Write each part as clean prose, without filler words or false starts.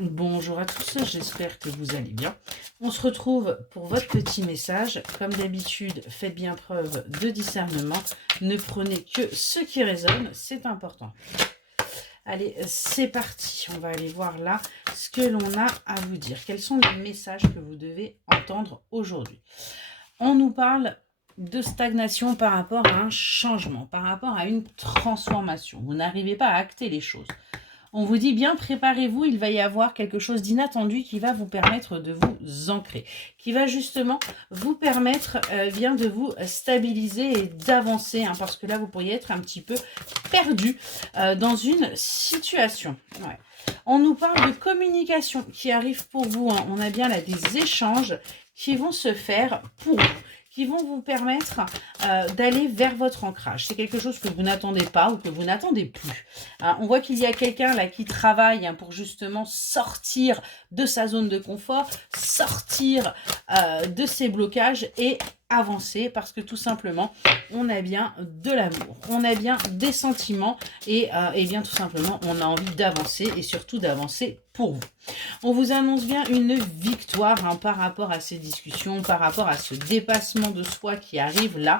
Bonjour à tous, j'espère que vous allez bien. On se retrouve pour votre petit message. Comme d'habitude, faites bien preuve de discernement. Ne prenez que ce qui résonne, c'est important. Allez, c'est parti. On va aller voir là ce que l'on a à vous dire. Quels sont les messages que vous devez entendre aujourd'hui? On nous parle de stagnation par rapport à un changement, par rapport à une transformation. Vous n'arrivez pas à acter les choses. On vous dit bien, préparez-vous, il va y avoir quelque chose d'inattendu qui va vous permettre de vous ancrer, qui va justement vous permettre bien de vous stabiliser et d'avancer, hein, parce que là, vous pourriez être un petit peu perdu dans une situation. Ouais. On nous parle de communication qui arrive pour vous, hein. On a bien là des échanges qui vont se faire pour vous, qui vont vous permettre d'aller vers votre ancrage. C'est quelque chose que vous n'attendez pas ou que vous n'attendez plus. On voit qu'il y a quelqu'un là qui travaille, hein, pour justement sortir de sa zone de confort, sortir de ses blocages et avancer, parce que tout simplement on a bien de l'amour, on a bien des sentiments et bien tout simplement on a envie d'avancer et surtout d'avancer pour vous. On vous annonce bien une victoire, hein, par rapport à ces discussions, par rapport à ce dépassement de soi qui arrive là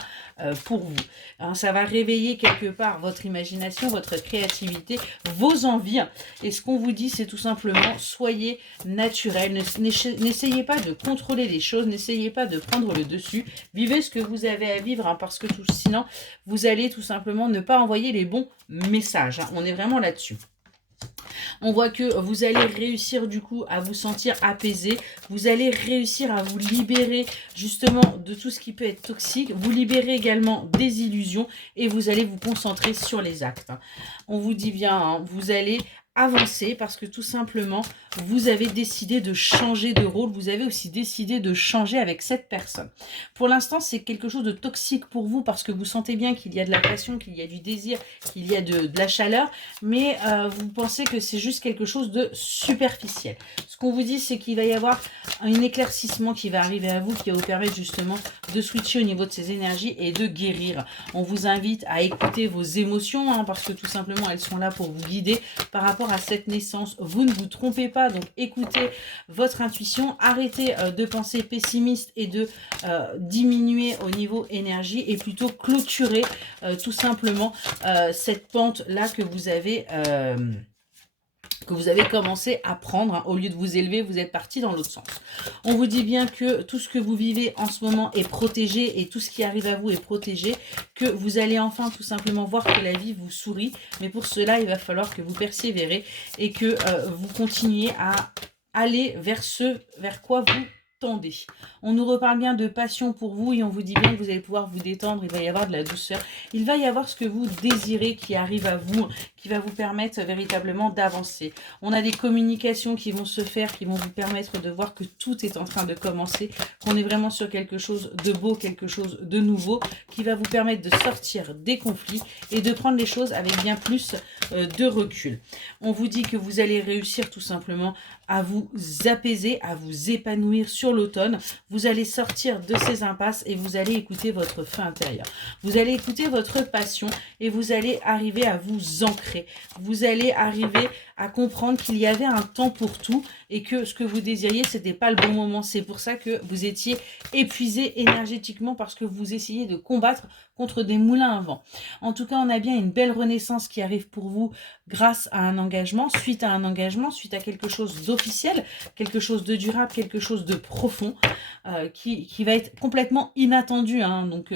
pour vous. Hein, ça va réveiller quelque part votre imagination, votre créativité, vos envies. Et ce qu'on vous dit, c'est tout simplement, soyez naturel. N'essayez pas de contrôler les choses, n'essayez pas de prendre le dessus. Vivez ce que vous avez à vivre, hein, parce que sinon, vous allez tout simplement ne pas envoyer les bons messages. Hein. On est vraiment là-dessus. On voit que vous allez réussir du coup à vous sentir apaisé. Vous allez réussir à vous libérer justement de tout ce qui peut être toxique. Vous libérez également des illusions et vous allez vous concentrer sur les actes. On vous dit bien, hein, vous allez avancer parce que tout simplement vous avez décidé de changer de rôle, vous avez aussi décidé de changer avec cette personne. Pour l'instant c'est quelque chose de toxique pour vous parce que vous sentez bien qu'il y a de la passion, qu'il y a du désir, qu'il y a de la chaleur, mais vous pensez que c'est juste quelque chose de superficiel. Ce qu'on vous dit, c'est qu'il va y avoir un éclaircissement qui va arriver à vous, qui va vous permettre justement de switcher au niveau de ces énergies et de guérir. On vous invite à écouter vos émotions, hein, parce que tout simplement elles sont là pour vous guider par rapport à cette naissance. Vous ne vous trompez pas, donc écoutez votre intuition, arrêtez de penser pessimiste et de diminuer au niveau énergie et plutôt clôturer tout simplement cette pente là que vous avez commencé à prendre, hein. Au lieu de vous élever, vous êtes parti dans l'autre sens. On vous dit bien que tout ce que vous vivez en ce moment est protégé et tout ce qui arrive à vous est protégé, que vous allez enfin tout simplement voir que la vie vous sourit, mais pour cela, il va falloir que vous persévérez et que vous continuiez à aller vers ce vers quoi vous tendez. On nous reparle bien de passion pour vous et on vous dit bien que vous allez pouvoir vous détendre, il va y avoir de la douceur, il va y avoir ce que vous désirez qui arrive à vous, qui va vous permettre véritablement d'avancer. On a des communications qui vont se faire, qui vont vous permettre de voir que tout est en train de commencer, qu'on est vraiment sur quelque chose de beau, quelque chose de nouveau, qui va vous permettre de sortir des conflits et de prendre les choses avec bien plus de recul. On vous dit que vous allez réussir tout simplement à vous apaiser, à vous épanouir sur l'automne. Vous allez sortir de ces impasses et vous allez écouter votre feu intérieur. Vous allez écouter votre passion et vous allez arriver à vous ancrer. Vous allez arriver à comprendre qu'il y avait un temps pour tout et que ce que vous désiriez, c'était pas le bon moment. C'est pour ça que vous étiez épuisé énergétiquement parce que vous essayez de combattre contre des moulins à vent. En tout cas, on a bien une belle renaissance qui arrive pour vous grâce à un engagement, suite à quelque chose d'officiel, quelque chose de durable, quelque chose de profond, qui va être complètement inattendu, hein, donc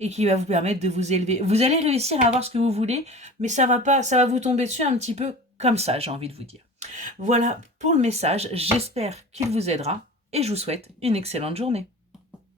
et qui va vous permettre de vous élever. Vous allez réussir à avoir ce que vous voulez, mais ça va vous tomber dessus un petit peu comme ça, j'ai envie de vous dire. Voilà pour le message, j'espère qu'il vous aidera et je vous souhaite une excellente journée.